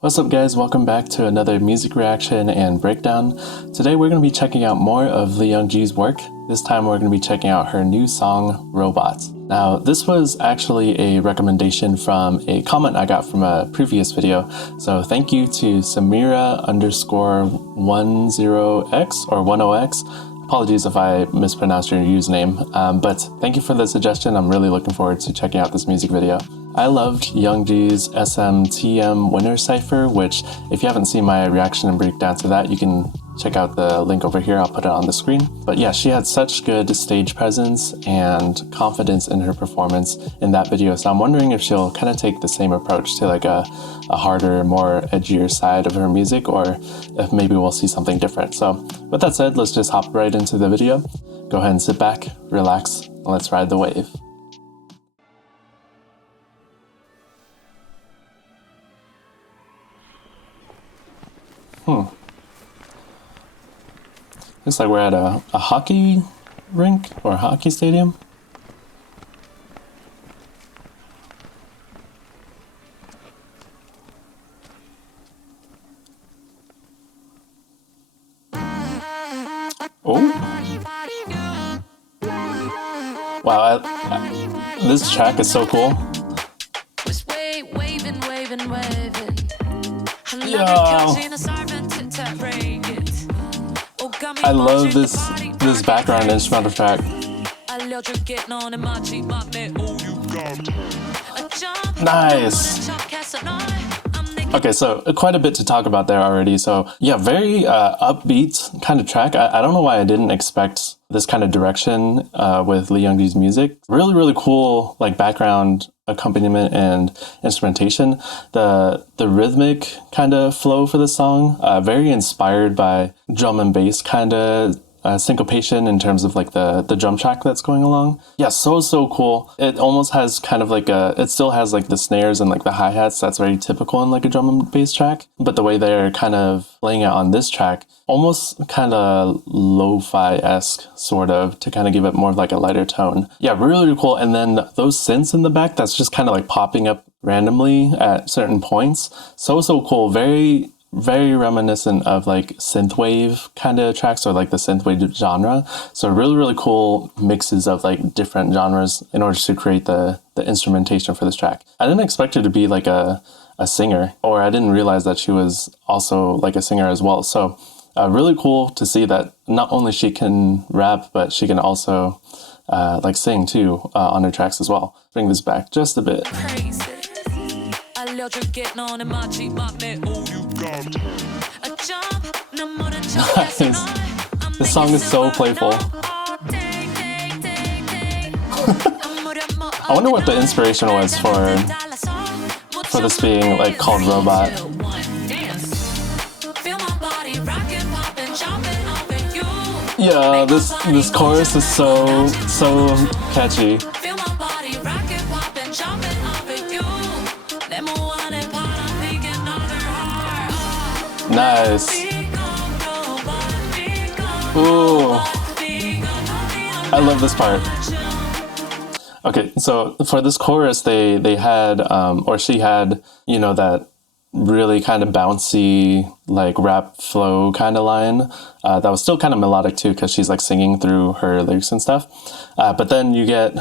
What's up guys, welcome back to another music reaction and breakdown. Today we're going to be checking out more of Lee Youngji's work. This time we're going to be checking out her new song, Robots. Now this was actually a recommendation from a comment I got from a previous video, so thank you to Samira_10x or 10x. Apologies if I mispronounced your username, but thank you for the suggestion. I'm really looking forward to checking out this music video. I loved Youngji's SMTM Winner Cypher, which if you haven't seen my reaction and breakdown to that, you can check out the link over here. I'll put it on the screen. But yeah, she had such good stage presence and confidence in her performance in that video. So I'm wondering if she'll kind of take the same approach to like a harder, more edgier side of her music, or if maybe we'll see something different. So with that said, let's just hop right into the video. Go ahead and sit back, relax, and let's ride the wave. Looks like we're at a hockey rink or a hockey stadium. Oh! Wow, this track is so cool. Yo! I love this background instrumental track. Nice. Okay, so quite a bit to talk about there already. So yeah, very upbeat kind of track. I don't know why I didn't expect this kind of direction with Lee Youngji's music. Really, really cool like background accompaniment and instrumentation. The rhythmic kind of flow for the song, very inspired by drum and bass kind of syncopation in terms of like the drum track that's going along. Yeah, so cool. It almost has kind of like it still has like the snares and like the hi-hats that's very typical in like a drum and bass track, but the way they're kind of playing it on this track, almost kind of lo-fi-esque sort of, to kind of give it more of like a lighter tone. Yeah, really, really cool. And then those synths in the back that's just kind of like popping up randomly at certain points. So cool. Very reminiscent of like synthwave kind of tracks, or like the synthwave genre. So really, really cool mixes of like different genres in order to create the instrumentation for this track. I didn't expect her to be like a singer, or I didn't realize that she was also like a singer as well. So really cool to see that not only she can rap, but she can also like sing too on her tracks as well. Bring this back just a bit. Nice. This song is so playful. I wonder what the inspiration was for this being like called Robot. Yeah, this chorus is so catchy. Nice. Ooh. I love this part. Okay, so for this chorus, they had, or she had, you know, that really kind of bouncy, like rap flow kind of line that was still kind of melodic too, because she's like singing through her lyrics and stuff. But then you get,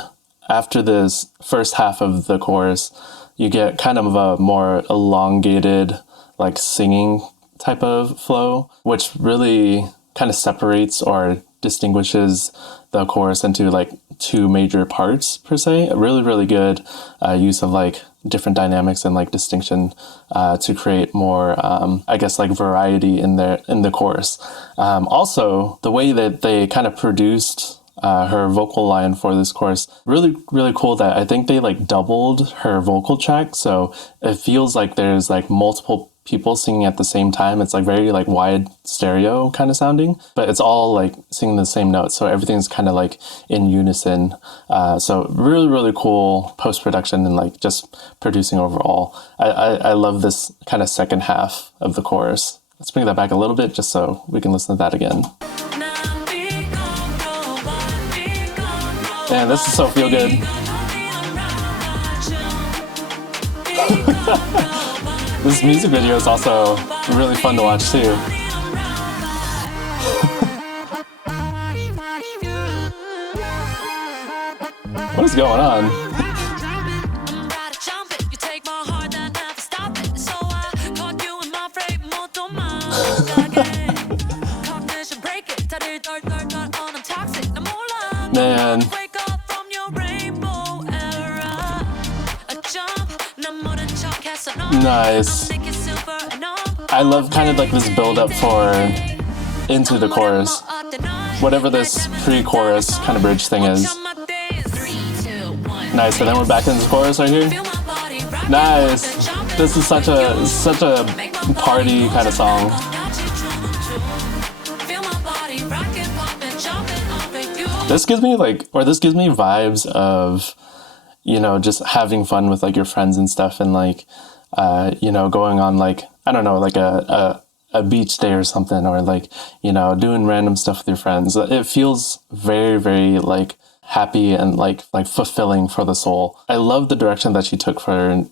after this first half of the chorus, you get kind of a more elongated, like singing type of flow, which really kind of separates or distinguishes the chorus into like two major parts per se. A really, really good use of like different dynamics and like distinction to create more, I guess, like variety in the chorus. Also, the way that they kind of produced her vocal line for this chorus, really, really cool that I think they like doubled her vocal track. So it feels like there's like multiple people singing at the same time. It's like very like wide stereo kind of sounding, but it's all like singing the same notes. So everything's kind of like in unison. So really, really cool post-production and like just producing overall. I love this kind of second half of the chorus. Let's bring that back a little bit just so we can listen to that again. Man, this is so feel good. This music video is also really fun to watch too. What is going on? Man. Nice. I love kind of like this build up for into the chorus. Whatever this pre-chorus kind of bridge thing is. Nice, and then we're back into the chorus right here. Nice. This is such a party kind of song. This gives me vibes of, you know, just having fun with like your friends and stuff, and like, you know, going on like, I don't know, like a beach day or something, or like, you know, doing random stuff with your friends. It feels very, very like happy and like fulfilling for the soul. I love the direction that she took for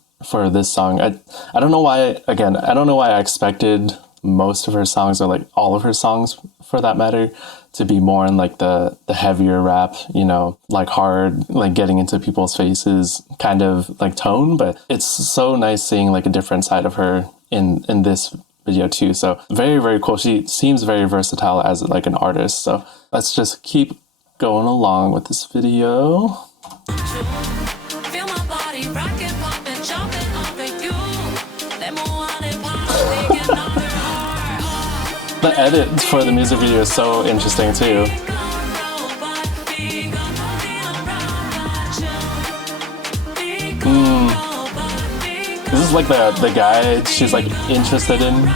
this song. I don't know why, again, I don't know why I expected most of her songs, or like all of her songs for that matter, to be more in like the heavier rap, you know, like hard, like getting into people's faces kind of like tone. But it's so nice seeing like a different side of her in this video too. So very, very cool. She seems very versatile as like an artist. So let's just keep going along with this video. The edit for the music video is so interesting too. This is like the guy she's like interested in.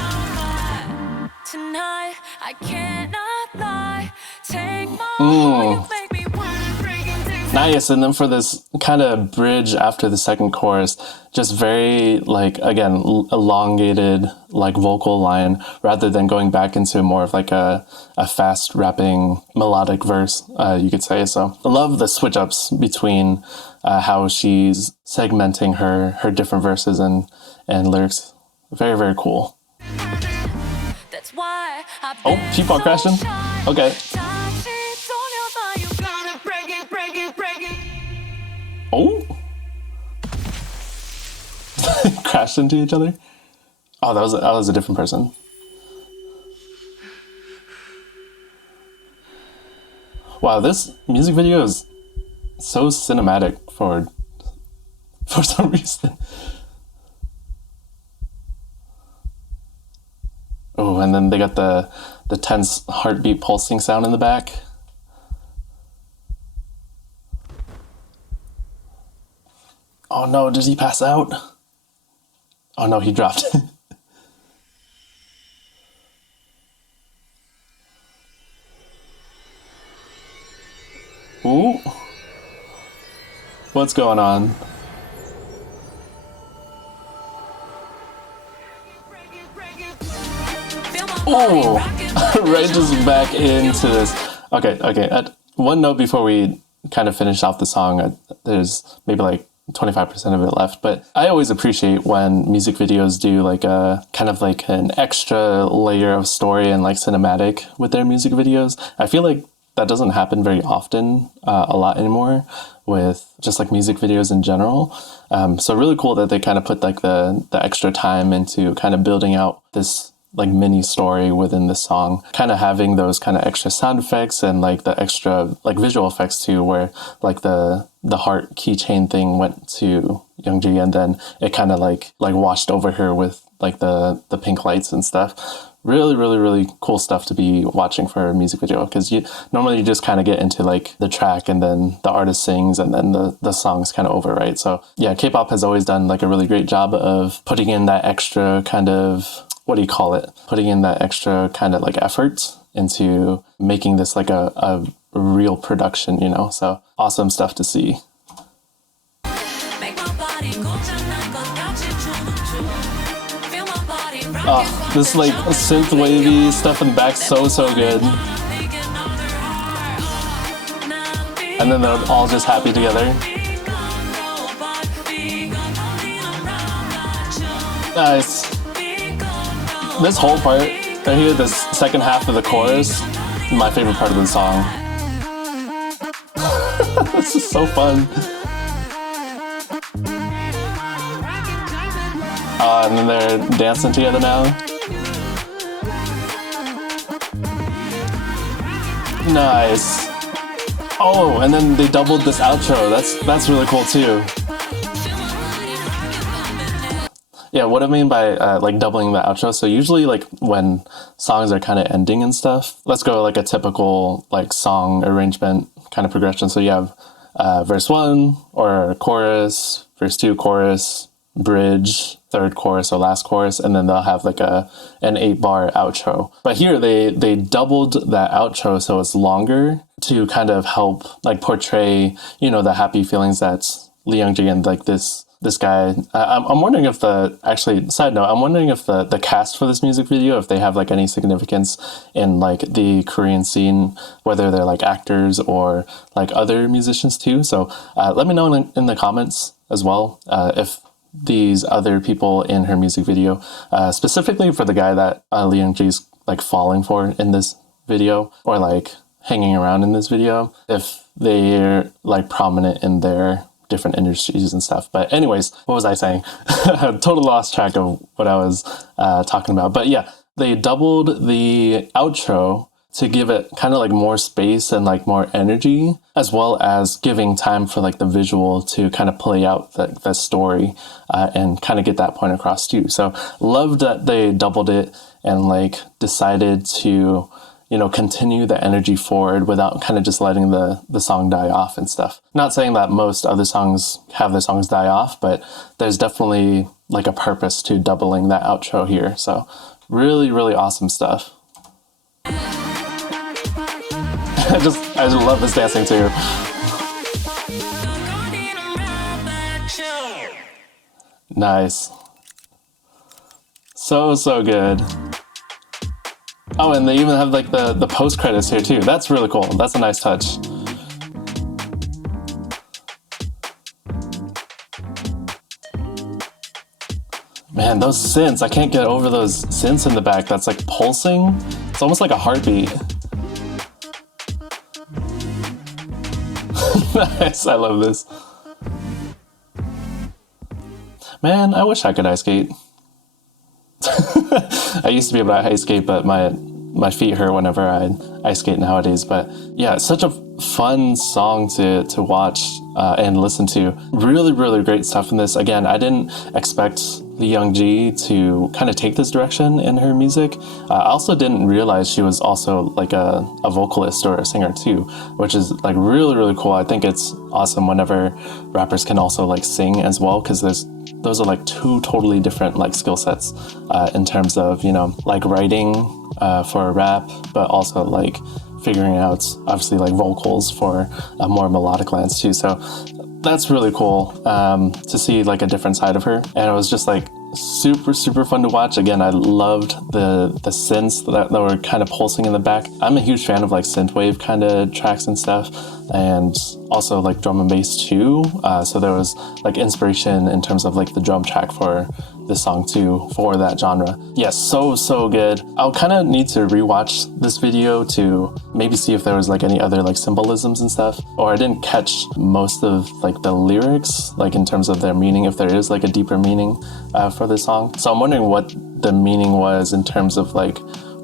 Nice, and then for this kind of bridge after the second chorus, just very like, again, elongated like vocal line rather than going back into more of like a fast rapping melodic verse, you could say. So I love the switch ups between how she's segmenting her different verses and lyrics. Very, very cool. Oh, P-pop crashing? Okay. Oh! Crashed into each other? Oh, that was a different person. Wow, this music video is so cinematic for some reason. Oh, and then they got the tense heartbeat pulsing sound in the back. Oh no, did he pass out? Oh no, he dropped. Ooh. What's going on? Oh, right, just back into this. Okay. One note before we kind of finish off the song. There's maybe like 25% of it left, but I always appreciate when music videos do like a kind of like an extra layer of story and like cinematic with their music videos. I feel like that doesn't happen very often, a lot anymore, with just like music videos in general. So really cool that they kind of put like the extra time into kind of building out this like mini story within the song, kind of having those kind of extra sound effects and like the extra like visual effects too, where like the heart keychain thing went to Youngji and then it kind of like washed over her with like the pink lights and stuff. Really cool stuff to be watching for a music video, because you normally just kind of get into like the track and then the artist sings and then the song's kind of over, right? So yeah, K-pop has always done like a really great job of putting in that extra kind of, what do you call it? Putting in that extra kind of like effort into making this like a real production, you know? So awesome stuff to see. Oh, this like synth wavy stuff in the back, so good. And then they're all just happy together. Nice. This whole part right here, this second half of the chorus, my favorite part of the song. This is so fun. And then they're dancing together now. Nice. Oh, and then they doubled this outro. That's really cool too. Yeah, what I mean by like doubling the outro. So usually like when songs are kind of ending and stuff, let's go like a typical like song arrangement kind of progression. So you have verse 1 or chorus, verse 2 chorus, bridge, third chorus or last chorus, and then they'll have like an 8-bar outro. But here they doubled that outro so it's longer to kind of help like portray, you know, the happy feelings that Lee Young-ji and like this guy. I'm wondering if side note, I'm wondering if the cast for this music video, if they have like any significance in like the Korean scene, whether they're like actors or like other musicians too. So let me know in the comments as well if these other people in her music video, specifically for the guy that Lee Young-ji's like falling for in this video or like hanging around in this video, if they're like prominent in their different industries and stuff. But anyways, what was I saying? Total lost track of what I was talking about. But yeah, they doubled the outro to give it kind of like more space and like more energy, as well as giving time for like the visual to kind of play out the story and kind of get that point across too. So loved that they doubled it and like decided to, you know, continue the energy forward without kind of just letting the song die off and stuff. Not saying that most other songs have their songs die off, but there's definitely like a purpose to doubling that outro here. So really, really awesome stuff. I just love this dancing too. Nice. So good. Oh, and they even have like the post credits here too. That's really cool. That's a nice touch. Man, those synths, I can't get over those synths in the back. That's like pulsing. It's almost like a heartbeat. Nice, I love this. Man, I wish I could ice skate. I used to be able to ice skate, but my feet hurt whenever I ice skate nowadays. But yeah, it's such a fun song to watch and listen to. Really, really great stuff in this. Again, I didn't expect Lee Young-ji to kind of take this direction in her music. I also didn't realize she was also like a vocalist or a singer too, which is like really, really cool. I think it's awesome whenever rappers can also like sing as well, because those are like two totally different like skill sets in terms of, you know, like writing for a rap, but also like figuring out obviously like vocals for a more melodic lines too. So that's really cool to see like a different side of her. And it was just like super fun to watch. Again, I loved the synths that were kind of pulsing in the back. I'm a huge fan of like synthwave kind of tracks and stuff, and also like drum and bass too. So there was like inspiration in terms of like the drum track for this song too for that genre. Yes, so good. I'll kind of need to rewatch this video to maybe see if there was like any other like symbolisms and stuff, or I didn't catch most of like the lyrics, like in terms of their meaning, if there is like a deeper meaning for this song. So I'm wondering what the meaning was in terms of like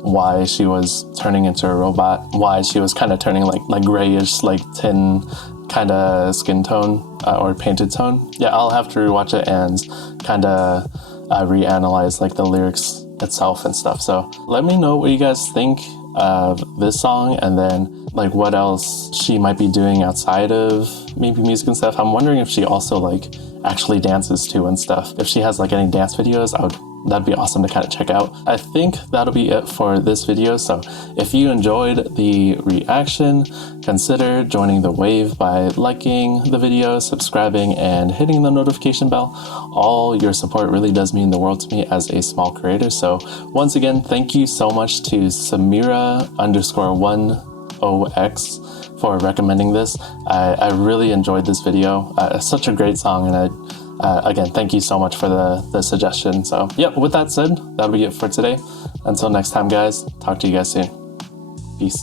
why she was turning into a robot, why she was kind of turning like grayish, like tin kind of skin tone or painted tone. Yeah, I'll have to rewatch it and kind of reanalyze like the lyrics itself and stuff. So let me know what you guys think of this song, and then like what else she might be doing outside of maybe music and stuff. I'm wondering if she also like actually dances too and stuff. If she has like any dance videos, that'd be awesome to kind of check out. I think that'll be it for this video. So if you enjoyed the reaction, consider joining the wave by liking the video, subscribing, and hitting the notification bell. All your support really does mean the world to me as a small creator. So once again, thank you so much to Samira_1OX for recommending this. I really enjoyed this video. It's such a great song, and Again, thank you so much for the suggestion. So yeah, with that said, that'll be it for today. Until next time, guys, talk to you guys soon. Peace.